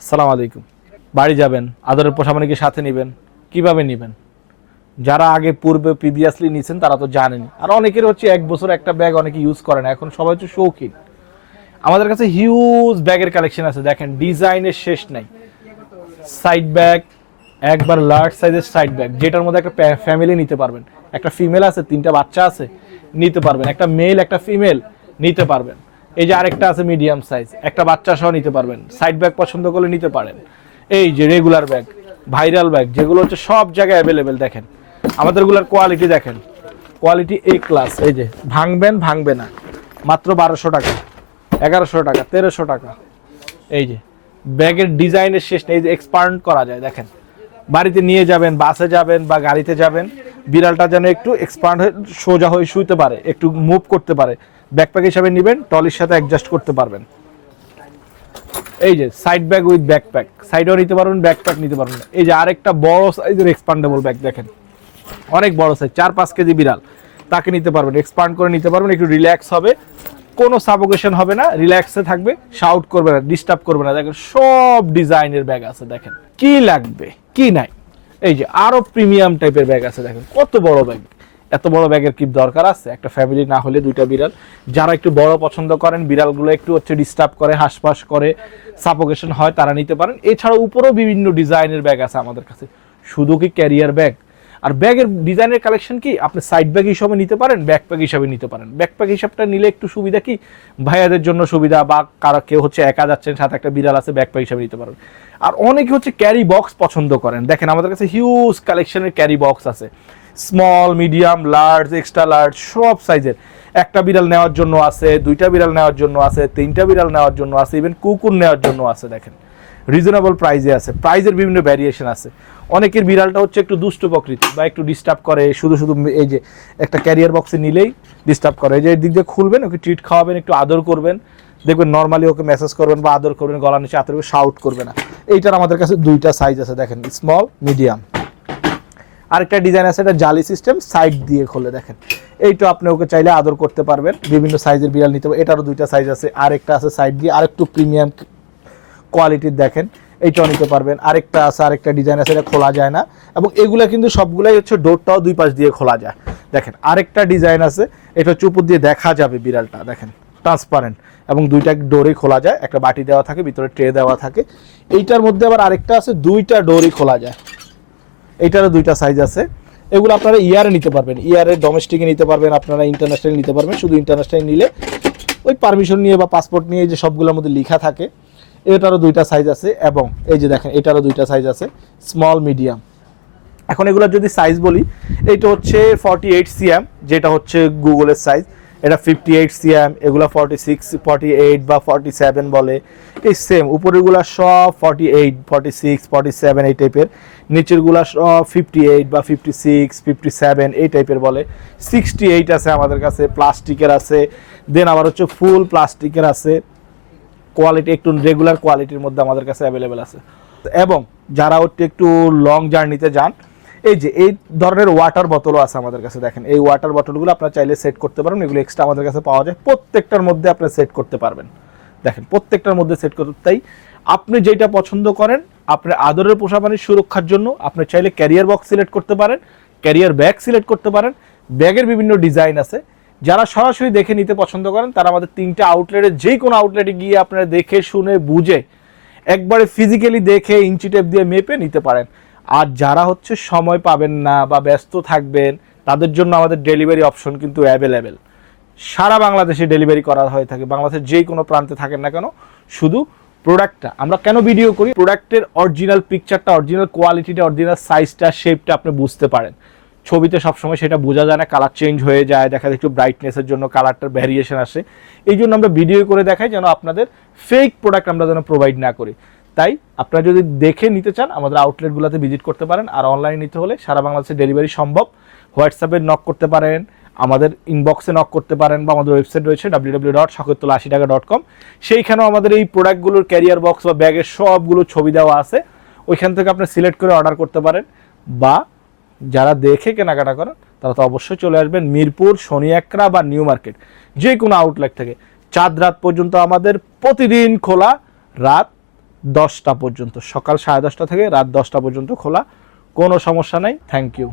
আসসালামু আলাইকুম। বাড়ি যাবেন, আদরের পোষামানিকে সাথে নেবেন, কিভাবে নেবেন? যারা আগে পূর্বে প্রিভিয়াসলি নিয়েছেন তারা তো জানেনি। আর অনেকের হচ্ছে 1 বছর একটা ব্যাগ অনেকে ইউজ করে না, এখন সবাই হচ্ছে শৌখিন। আমাদের কাছে হিউজ ব্যাগের কালেকশন আছে, দেখেন ডিজাইনের শেষ নাই। সাইড ব্যাগ, একবার লার্জ সাইজের সাইড ব্যাগ, যেটার মধ্যে একটা ফ্যামিলি নিতে পারবেন। একটা ফিমেল আছে, 3টা বাচ্চা আছে, নিতে পারবেন। একটা মেল একটা ফিমেল নিতে পারবেন। এই যে আরেকটা আছে মিডিয়াম সাইজ, একটা বাচ্চা সহ নিতে পারবেন। সাইড ব্যাগ পছন্দ করলে নিতে পারেন। এই যে রেগুলার ব্যাগ, ভাইরাল ব্যাগ, যেগুলো হচ্ছে সব জায়গায় অ্যাভেলেবেল। দেখেন আমাদেরগুলোর কোয়ালিটি, দেখেন কোয়ালিটি এ ক্লাস। এই যে ভাঙবে না, মাত্র 1200 টাকা, 1100 টাকা, 1300 টাকা। এই যে ব্যাগের ডিজাইনের শেষ নেই, এই যে এক্সপান্ড করা যায়। দেখেন বাড়িতে নিয়ে যাবেন, বাসে যাবেন বা গাড়িতে যাবেন, বিড়ালটা যেন একটু এক্সপান্ড হয়ে সোজা হয়ে শুইতে পারে, একটু মুভ করতে পারে। ব্যাকপ্যাক হিসাবে নেবেন, টলির সাথে অ্যাডজাস্ট করতে পারবেন। এই যে সাইড ব্যাগ উইথ ব্যাকপ্যাক, সাইডেও নিতে পারবেন, ব্যাকপ্যাক নিতে পারবেন। এই যে আরেকটা বড় সাইজের এক্সপান্ডেবল ব্যাগ, দেখেন অনেক বড় সাইজ, 4-5 কেজি বিড়াল, তাকে নিতে পারবেন, এক্সপান্ড করে নিতে পারবেন। একটু রিল্যাক্স হবে, কোনো সাফোকেশন হবে না, রিল্যাক্সে থাকবে, শাউট করবে না, ডিস্টার্ব করবে না। দেখেন সব ডিজাইনের ব্যাগ আছে, দেখেন কি লাগবে কি নাই। এই যে আরো প্রিমিয়াম টাইপের ব্যাগ আছে, দেখেন কত বড় ব্যাগ। এত বড় ব্যাগের কি দরকার আছে? একটা ফ্যামিলি না হলে 2টা বিড়াল, যারা একটু বড় পছন্দ করেন, বিড়ালগুলো একটু হচ্ছে ডিস্টার্ব করে, হাঁসফাঁস করে, সাফোকেশন হয়, তারা নিতে পারেন। এছাড়াও উপরেও বিভিন্ন ডিজাইনের ব্যাগ আছে আমাদের কাছে। শুধু কি ক্যারিয়ার ব্যাগ আর ব্যাগের ডিজাইনের কালেকশন কি, আপনি সাইড ব্যাগ হিসাবে নিতে পারেন, ব্যাকপ্যাক হিসাবে নিতে পারেন। ব্যাকপ্যাক হিসাবটা নিলে একটু সুবিধা কি, ভাইয়াদের জন্য সুবিধা, বা কারো কেউ হচ্ছে একা যাচ্ছেন, সাথে একটা বিড়াল আছে, ব্যাকপ্যাক হিসাবে নিতে পারেন। আর অনেকে হচ্ছে ক্যারি বক্স পছন্দ করেন, দেখেন আমাদের কাছে হিউজ কালেকশনের ক্যারি বক্স আছে, small, medium, large, extra large, সব সাইজের। একটা বিড়াল নেওয়ার জন্য আছে, 2টা বিড়াল নেওয়ার জন্য আছে, 3টা বিড়াল নেওয়ার জন্য আছে, ইভেন কুকুর নেওয়ার জন্য আছে। দেখেন রিজনেবল প্রাইসে আছে, প্রাইজের বিভিন্ন ভ্যারিয়েশন আছে। অনেকের বিড়ালটা হচ্ছে একটু দুষ্ট প্রকৃতি বা একটু ডিস্টার্ব করে, শুধু এই যে একটা ক্যারিয়ার বক্সে নিলেই ডিস্টার্ব করে। এই যে দিক দিয়ে খুলবেন, ওকে ট্রিট খাওয়াবেন, একটু আদর করবেন, দেখবেন নর্মালি ওকে মেসেজ করবেন বা আদর করবেন, গলা নিচে আদর করে শাউট করবে না। এইটার আমাদের কাছে 2টা সাইজ আছে, দেখেন স্মল, মিডিয়াম। আরেকটা ডিজাইন আছে, এটা জালি সিস্টেম, সাইড দিয়ে খোলে, দেখেন এইটা আপনি ওকে চাইলে আদর করতে পারবেন। বিভিন্ন সাইজের বিড়াল নিতে পারবেন, এটারও 2টা সাইজ আছে। আরেকটা আছে সাইড দিয়ে, আরেকটু প্রিমিয়াম কোয়ালিটির, দেখেন এইটাও নিতে পারবেন। আরেকটা আছে, আরেকটা ডিজাইন আছে, এটা খোলা যায় না, এবং এগুলা কিন্তু সবগুলাই হচ্ছে ডোরটাও 2 পাশ দিয়ে খোলা যায়। দেখেন আরেকটা ডিজাইন আছে, এটা হচ্ছে উপর দিয়ে দেখা যাবে বিড়ালটা, দেখেন ট্রান্সপারেন্ট, এবং 2টা ডোরই খোলা যায়, একটা বাটি দেওয়া থাকে, ভিতরে ট্রে দেওয়া থাকে। এইটার মধ্যে আবার আরেকটা আছে, 2টা ডোরই খোলা যায়, এইটারও 2টা সাইজ আছে। এগুলো আপনারা ইয়ারে নিতে পারবেন, ইয়ারে ডোমেস্টিকে নিতে পারবেন, আপনারা ইন্টারন্যাশনাল নিতে পারবেন। শুধু ইন্টারন্যাশনাল নিলে ওই পারমিশন নিয়ে বা পাসপোর্ট নিয়ে যে সবগুলোর মধ্যে লেখা থাকে। এটারও 2টা সাইজ আছে, এবং এই যে দেখেন এটারও 2টা সাইজ আছে, স্মল, মিডিয়াম। এখন এগুলোর যদি সাইজ বলি, এইটা হচ্ছে 48 সিএম, যেটা হচ্ছে গুগলের সাইজ। এটা 58 সিএম, এগুলো 46, 48 বা 47 বলে। এই সেম উপরেরগুলো সব 48, 46, 47 এই টাইপের, নিচেরগুলো সব 58 বা 56, 57 এই টাইপের বলে। 68 আছে আমাদের কাছে, প্লাস্টিকের আছে, দেন আবার হচ্ছে ফুল প্লাস্টিকের আছে। কোয়ালিটি একটু রেগুলার কোয়ালিটির মধ্যে আমাদের কাছে অ্যাভেলেবেল আছে। এবং যারা হচ্ছে একটু লং জার্নিতে যান, এই যে এই ধরনের ওয়াটার বোতলও আছে আমাদের কাছে। দেখেন এই ওয়াটার বোতলগুলো আপনারা চাইলে সেট করতে পারবেন, এগুলো এক্সট্রা আমাদের কাছে পাওয়া যায়, প্রত্যেকটার মধ্যে আপনি সেট করতে পারবেন। দেখেন প্রত্যেকটার মধ্যে সেট করতে, তাই আপনি যেটা পছন্দ করেন, আপনার আদরের পোষা প্রাণীর সুরক্ষার জন্য আপনি চাইলে ক্যারিয়ার বক্স সিলেক্ট করতে পারেন, ক্যারিয়ার ব্যাগ সিলেক্ট করতে পারেন। ব্যাগের বিভিন্ন ডিজাইন আছে। যারা সরাসরি দেখে নিতে পছন্দ করেন, তারা আমাদের 3টা আউটলেটে, যে কোনো আউটলেটে গিয়ে আপনারা দেখে শুনে বুঝে একবারে ফিজিক্যালি দেখে ইঞ্চি টেপ দিয়ে মেপে নিতে পারেন। আর যারা হচ্ছে সময় পাবেন না বা ব্যস্ত থাকবেন, তাদের জন্য আমাদের ডেলিভারি অপশন কিন্তু অ্যাভেলেবেল। সারা বাংলাদেশে ডেলিভারি করা হয়ে থাকে, বাংলাদেশের যে কোনো প্রান্তে থাকেন না কেন। শুধু প্রোডাক্টটা আমরা কেন ভিডিও করি, প্রোডাক্টের অরিজিনাল পিকচারটা, অরিজিনাল কোয়ালিটিটা, অরিজিনাল সাইজটা, শেপটা আপনি বুঝতে পারেন। ছবিতে সবসময় সেটা বোঝা যায় না, কালার চেঞ্জ হয়ে যায়, দেখা যায় একটু ব্রাইটনেসের জন্য কালারটার ভ্যারিয়েশন আসে। এই জন্য আমরা ভিডিও করে দেখাই, যেন আপনাদের ফেক প্রোডাক্ট আমরা যেন প্রোভাইড না করি। তাই আপনারা যদি দেখে নিতে চান, আমাদের আউটলেটগুলোতে ভিজিট করতে পারেন। আর অনলাইনে নিতে হলে সারা বাংলাদেশে ডেলিভারি সম্ভব। হোয়াটসঅ্যাপে নক করতে পারেন, আমাদের ইনবক্সে নক করতে পারেন, বা আমাদের ওয়েবসাইট রয়েছে www.shakirtullah80taka.com। সেইখানেও আমাদের এই প্রোডাক্টগুলোর ক্যারিয়ার বক্স বা ব্যাগের সবগুলো ছবি দেওয়া আছে, ওইখান থেকে আপনি সিলেক্ট করে অর্ডার করতে পারেন। বা যারা দেখে কেনাকাটা করেন, তারা তো অবশ্যই চলে আসবেন মিরপুর, শনি একরা বা নিউ মার্কেট, যে কোনো আউটলেট থেকে। চাঁদ রাত পর্যন্ত আমাদের প্রতিদিন খোলা, রাত 10টা পর্যন্ত, সকাল 10:30 থেকে রাত 10টা পর্যন্ত খোলা, কোনো সমস্যা নাই। Thank you.